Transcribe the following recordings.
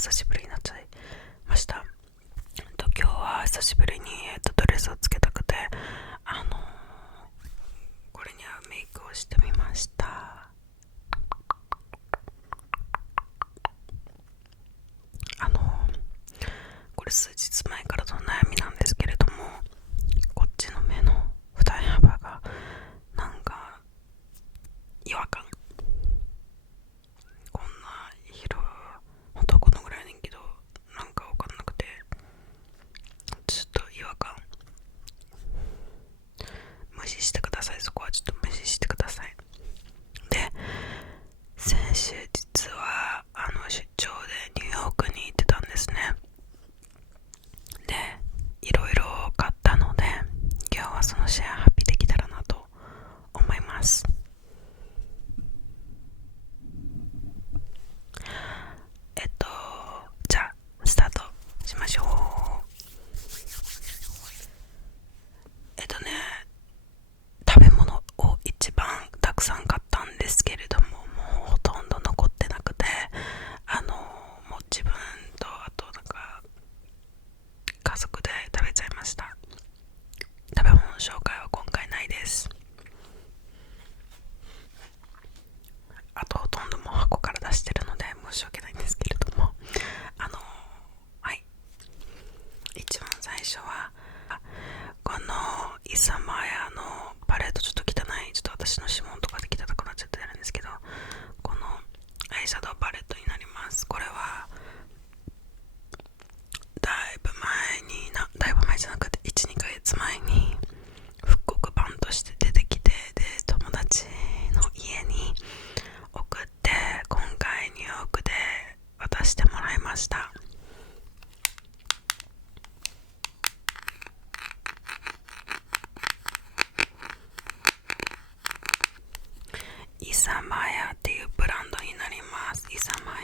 久しぶりになっちゃいました。今日は久しぶりに、ドレスをつけたくて、これに合うメイクをしてみました。これ数日前からの悩みなんですけれども、こっちの目の二重幅がなんか違和感、こんな色本当はこのぐらいねんけど、なんかわかんなくて、ちょっと違和感、無視してください。そこはちょっと無視してください。で、先週実は出張でニューヨークに行ってたんですね。で、いろいろ買ったので、今日はそのシェアハッピーできたらなと思います。じゃあスタートしましょう。食べ物を一番たくさん買ったんですけれども、もうほとんど残ってなくて、もう自分とあとなんか家族で食べちゃいました。食べ物の紹介は今回ないです。あとほとんどもう箱から出してるので申し訳ないんですけれども、はい、一番最初はこのイサマヤのパレット、ちょっと汚い、ちょっと私の指紋とかで汚くなっちゃってるんですけど、このアイシャドウパレットになります。これはだいぶ前じゃなくて 1,2 ヶ月前に復刻版として出てきて、で友達の家に送って、今回ニューヨークで渡してもらいました。イサマヤっていうブランドになります。イサマヤ。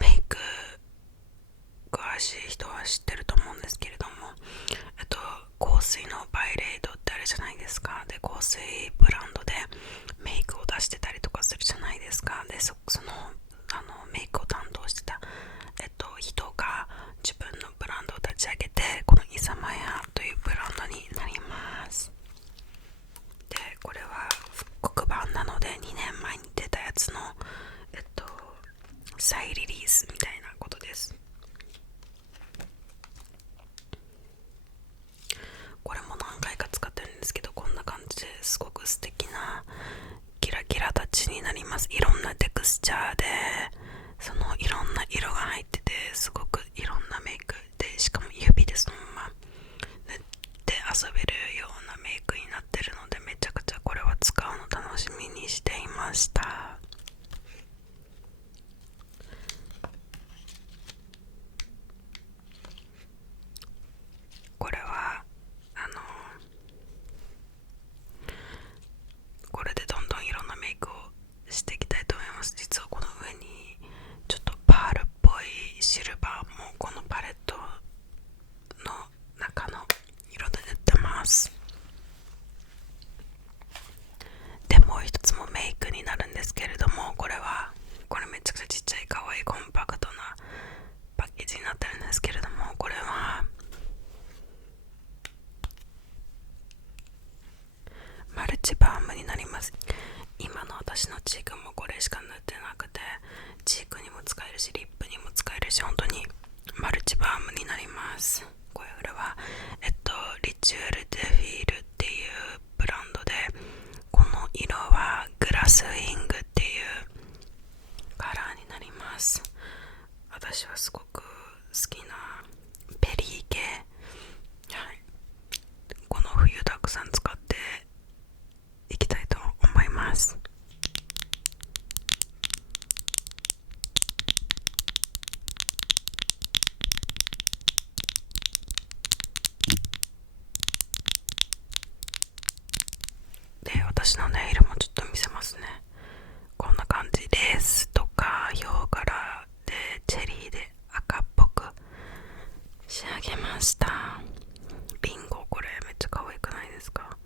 メイク詳しい人は知ってると思うんですけれども、香水のバイレイドってあるじゃないですか。で、香水ブランドでメイクを出してたりとかするじゃないですか。で、そのメイクを担当してた人が自分のブランドを立ち上げて、このイサマヤというブランドになります。で、これは復刻版なので2年前に出たやつの再リリースみたいなことです。これも何回か使ってるんですけど、こんな感じですごく素敵なキラキラタッチになります。いろんなテクスチャーで、そのいろんな色が入ってて、すごくいろんなメイクで、しかも指でそのまま塗って遊べるようなメイクになってるので、めちゃくちゃこれは使うの楽しみにしていました。これはこれでどんどんいろんなメイクをしていきたいと思います。実はこの上にちょっとパールっぽいシルバーもこのパレットの中の色で塗ってます。で、もう一つもメイクになるんですけれども、これめちゃくちゃちっちゃい可愛いコンパクトなパッケージになってるんですけれども、これはマルチバームになります。今の私のチークもこれしか塗ってなくて、チークにも使えるしリップにも使えるし、本当にマルチバームになります。これはリチュール・デフィールっていうブランドで、この色はグラスウィングっていうカラーになります。私はすごく好きなベリー系、はい、この冬たくさん使っていきたいと思います。で、私のネイルもちょっと見せますね。こんな感じ、レースとかヒョウ柄でチェリーで赤っぽく仕上げました。リンゴ、これめっちゃ可愛くないですか？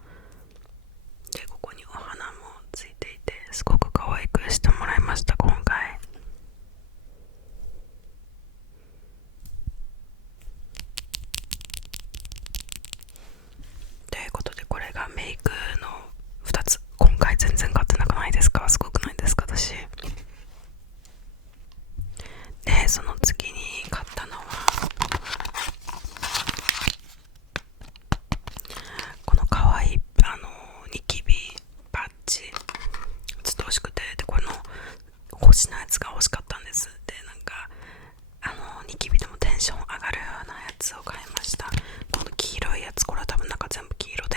星のやつが欲しかったんです。でなんかニキビでもテンション上がるようなやつを買いました。この黄色いやつ、これは多分中全部黄色で、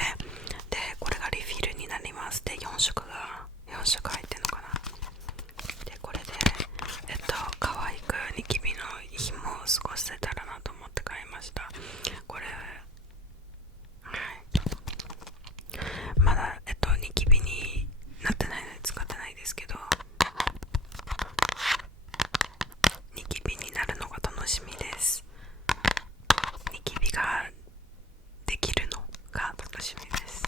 これがリフィルになります。で4色入ってんのかな。でこれで可愛くニキビの紐を過ごせたらなと思って買いました。これまだニキビになってないので使ってないですけど、ニキビになるのが楽しみです。ニキビができるのが楽しみです。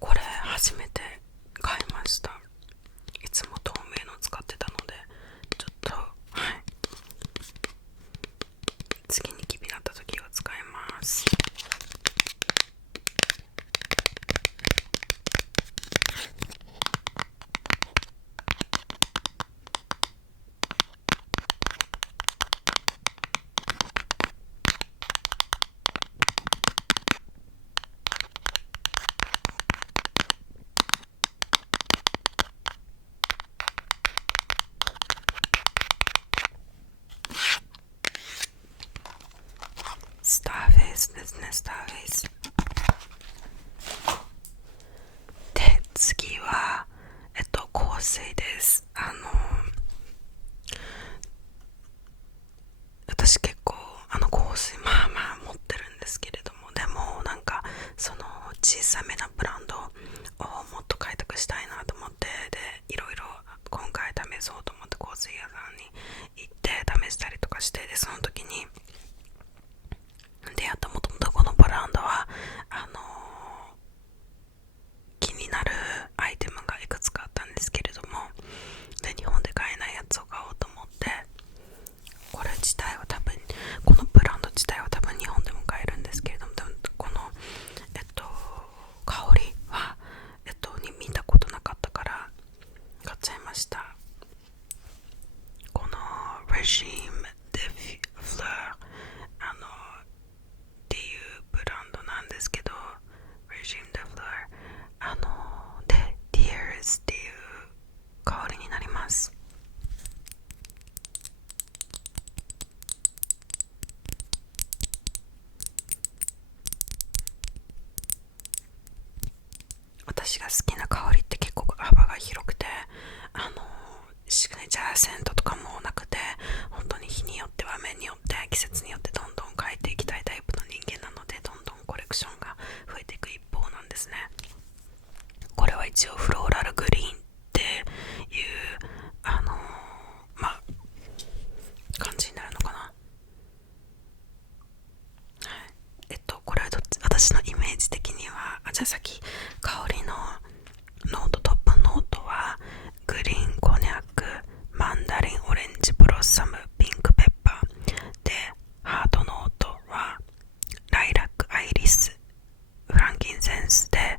これ初めて買いました。いつも透明の使ってたので、ちょっと次にニキビになった時は使います。スターフェイスですね、スターフェイス。で次は香水です。私結構香水まあまあ持ってるんですけれども、でもなんかその小さめなブランドをもっと開拓したいなと思って、でいろいろ今回試そうと思って香水屋さんに行って試したりとかして、でその時に出会った。もともとこのブランドは気になるアイテムがいくつかあったんですけれども、で日本で買えないやつを買おうと思って、これ自体は多分このブランド自体は多分日本でも買えるんですけれども、この香りはに見たことなかったから買っちゃいました。この Regime de Fleur っていうブランドなんですけど、 Regime de Fleur で Tears っていう香りになります。私が好きな香りって結構幅が広くて、シグネチャーセントとかもなくて、本当に日によっては面によって季節によってどんどん変えていきたいタイプの人間なので、どんどんコレクションが増えていく一方なんですね。これは一応フローラルグリーンっていうまあ感じになるのかな。これは私のイメージ的には、じゃあさっき香りのノート、トップノートはグリーンコニャック、マンダリン、オレンジブロッサム、ピンクペッパーで、ハートノートはライラック、アイリス、フランキンセンスで、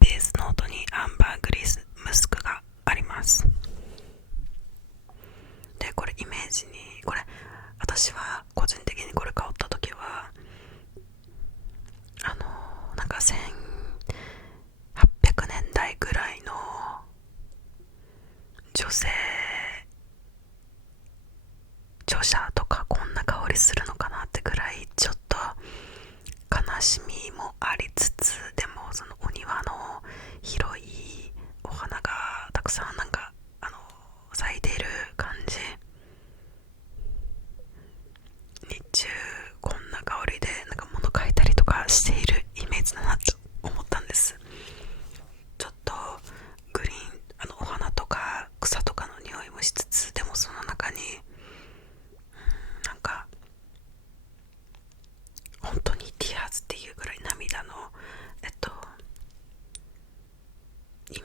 ベースノートにアンバーグリス、ムスクがあります。でこれイメージに、これ私は個人的にこれ買った時はなんか1800年代ぐらいの女性著者とかこんな香りするのかなってぐらい、ちょっと悲しみもありつつ、でもそのお庭の広いお花がたくさんなんか咲いている感じ、日中こんな香りでなんか物描いたりとかしているイメージだなと思ったんです。ちょっとグリーンお花とか草とかの匂いももしつつ、でもその中になんか本当にティアーズっていうぐらい涙のイ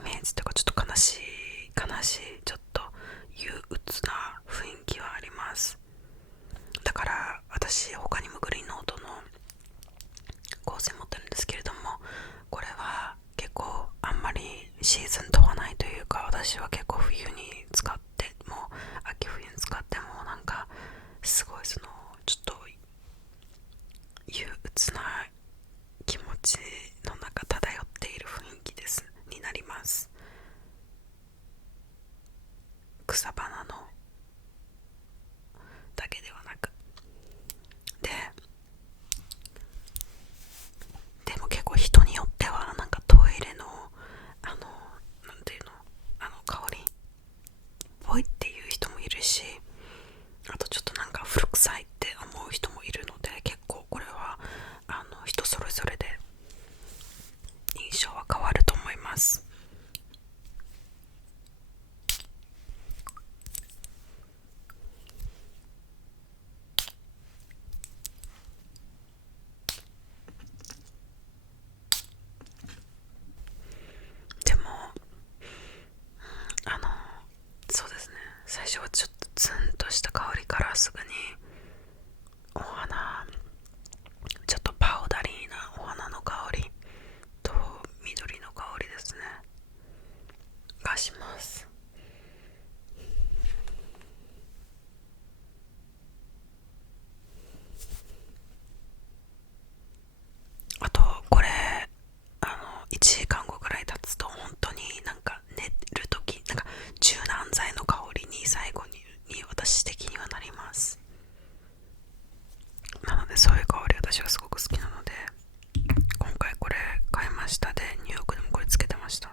メージとか、ちょっと悲しいちょっと憂鬱な雰囲気はあります。だから私他にもグリーンノートの構成持ってるんですけれども、これは結構あんまりシーズン問わないというか、私は結構冬に使っても秋冬に使ってもなんかすごいそのちょっと憂鬱な気持ちの中漂っている雰囲気になります。草花のだけではなく、でも結構人によってはなんかトイレのなんていうの、香りっぽいっていう人もいるし、あとちょっとなんか古臭いって思う人もいるので、結構これは人それぞれで印象は変わると思います。でもそうですね、最初はちょっとツンとした香りからすぐにお花、ちょっとパウダリーなお花の香りと緑の香りですねがします。あとこれ1時間後ぐらい経つと本当になんか寝るとき、なんか柔軟剤の香りに最後に私的にはなります。なのでそういう香り私はすごく好きなので、今回これ買いました。でニューヨークでもこれつけてました。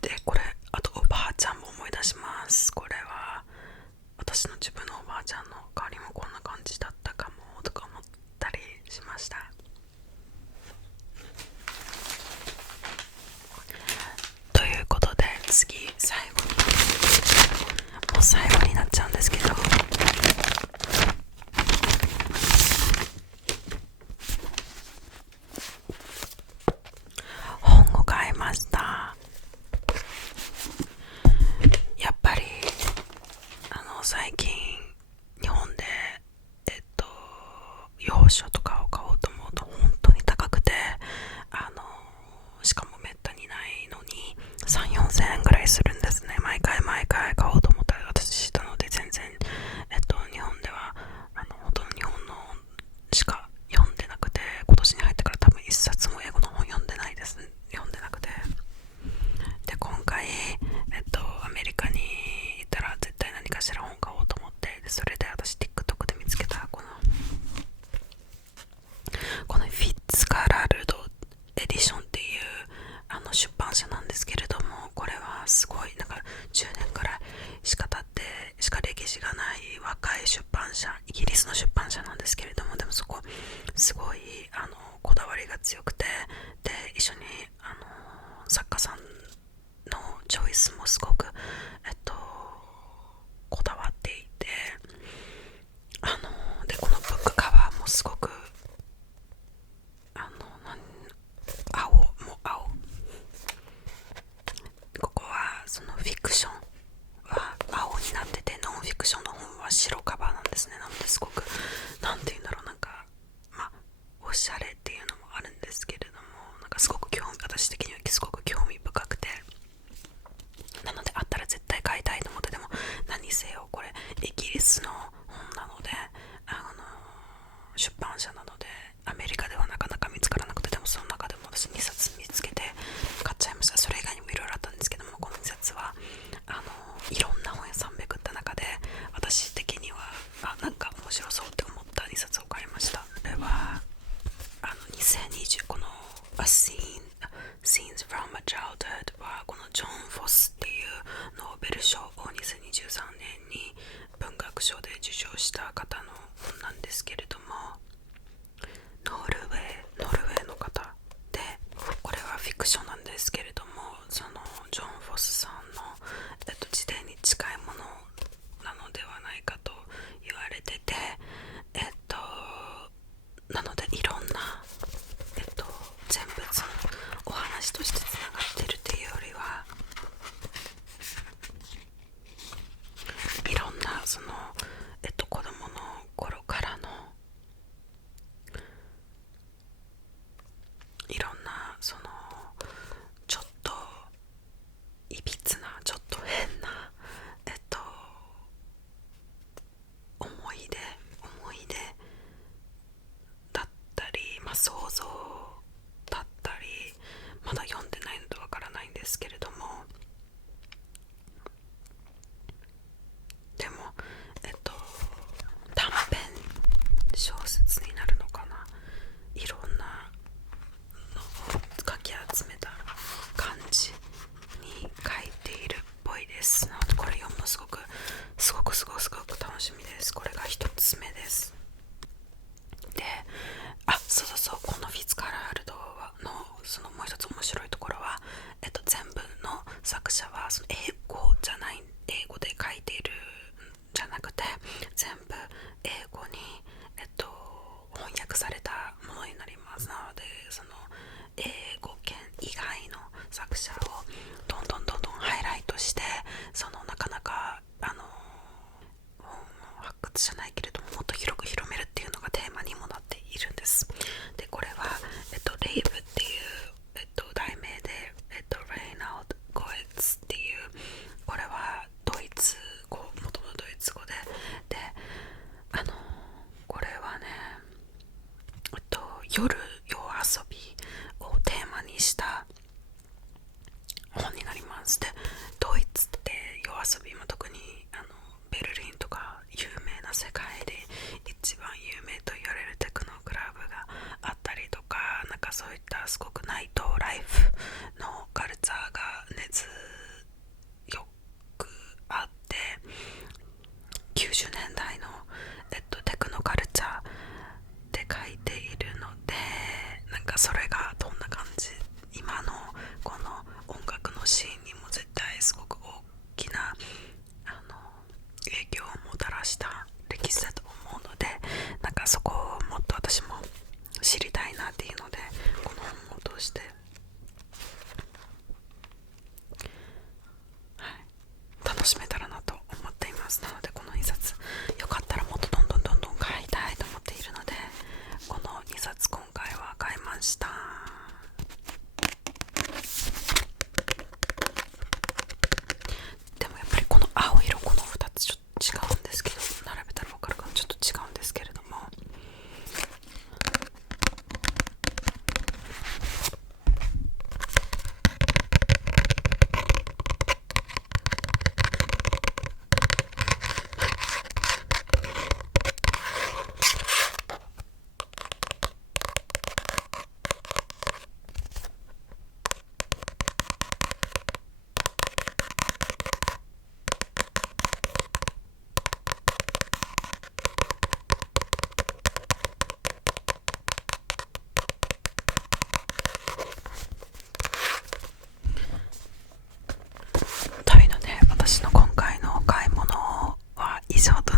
でこれあとおばあちゃんも思い出します。これは私の自分のおばあちゃんの香りもこんな感じだったかもとか思ったりしました。ということで次最後に、もう最後になっちゃうんですけど、本を買いました。やっぱり最近日本で洋書とかを買おうと思うと本当に高くて、しかもめったにないのに3、4千円ぐらいするんですね。毎回買おうと思ったら私したので、全然日本では本当の日本のしか読んでなくて、今年に入ってから多分一冊も英語の本読んでないです。読んでなくて、で今回アメリカに行ったら絶対何かしら本買おうと思って、でそれで私 TikTok で見つけたこのフィッツカラルドエディションっていう出版社なんですけれども、これはすごいなんか10年くらいしか経ってしか歴史がない若い出版社、イギリスの出版社なんですけれども、でもそこすごいこだわりが強くて、で一緒に作家さんのチョイスもすごくこだわっていて、でこのブックカバーもすごく青も青、ここはそのフィクションは青になってて、ノンした方の本なんですけれども、ノルウェーの方で、これはフィクションなんですけれども、そのジョン・フォスさんの、自伝に近いものなのではないかと言われてて、なのでいろんな、全部そのお話としてつながってるっていうよりは、いろんなその、子供の頃からのいろんなそのちょっといびつな、ちょっと変な思い出だったり、想像だったり、まだ読んでないのでわからないんですけれども、でも短編小説になるのかな、いろんなのをかき集めた感じに書いているっぽいです。なのでこれ読むのすごく楽しみです。これが一つ目です。で、そうこのフィッツカラールドのそのもう一つ面白いところは、全部の作者はその英語で書いているんじゃなくて、全部英語に翻訳されたものになります。なのでその英語圏以外の作者をどんどんハイライトして、そのなかなか本を発掘じゃないけれども、もっと広く広めるっていうのがテーマにもなっているんです。でこれは、レイブっていう、題名で、レイナウド・ゴエツっていう、これはドイツ語、元のドイツ語で、これはね、夜遊びをテーマにした本になります。で、ドイツって夜遊びも特にベルリンとか有名な、世界で一番有名と言われるテクノクラブがあったりとか、なんかそういったすごくナイトライフのカルチャーがよくあって、90年代の、テクノカルチャーって書いているので、なんかそれがどんな感じ、今のこの音楽のシーンにも絶対すごく大きな影響をもたらした歴史だと思うので、なんかそこをもっと私も知りたいなっていうので、この本を通して、楽しめたらなと思っています。なのでこの2冊よかったらもっとどんどん買いたいと思っているので、この2冊今回は買いました。でもやっぱりこの青色、この2つちょっと違うんですけど、並べたら分かるかな、ちょっと違うんですけれども、旅のね、私の今回の買い物は以上と